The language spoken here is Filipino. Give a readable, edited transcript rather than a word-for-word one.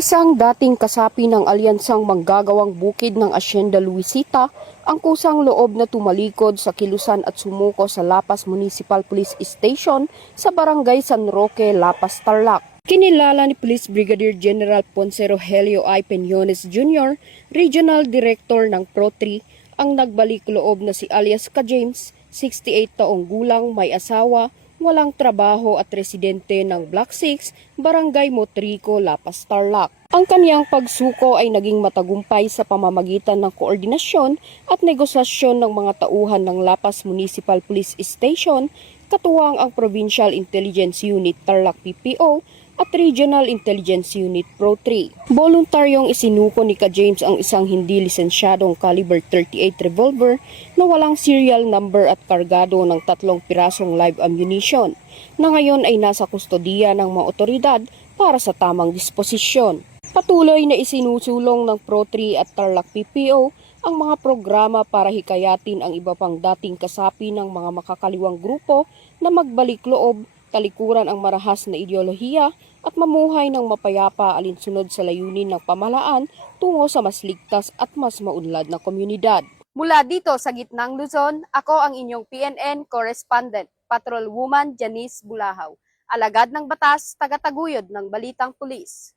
Isang dating kasapi ng alyansang manggagawang bukid ng Asyenda Luisita ang kusang loob na tumalikod sa kilusan at sumuko sa Lapas Municipal Police Station sa Barangay San Roque, Lapas, Tarlac. Kinilala ni Police Brigadier General Ponce Rogelio I. Peñones Jr., Regional Director ng Pro-3, ang nagbalik loob na si alias Ka James, 68 taong gulang, may asawa, walang trabaho at residente ng Block 6, Barangay Motrico, Lapas, Tarlac. Ang kaniyang pagsuko ay naging matagumpay sa pamamagitan ng koordinasyon at negosasyon ng mga tauhan ng Lapas Municipal Police Station, katuwang ang Provincial Intelligence Unit Tarlac PPO at Regional Intelligence Unit Pro-3. Voluntaryong isinuko ni Ka James ang isang hindi lisensyadong caliber 38 revolver na walang serial number at kargado ng 3 pirasong live ammunition na ngayon ay nasa kustodiya ng mga otoridad para sa tamang disposisyon. Patuloy na isinusulong ng Pro-3 at Tarlac PPO ang mga programa para hikayatin ang iba pang dating kasapi ng mga makakaliwang grupo na magbalik loob, talikuran ang marahas na ideolohiya at mamuhay ng mapayapa alinsunod sa layunin ng pamahalaan tungo sa mas ligtas at mas maunlad na komunidad. Mula dito sa gitnang Luzon, ako ang inyong PNN correspondent, Patrolwoman Janice Bulahaw, alagad ng batas, tagataguyod ng Balitang Pulis.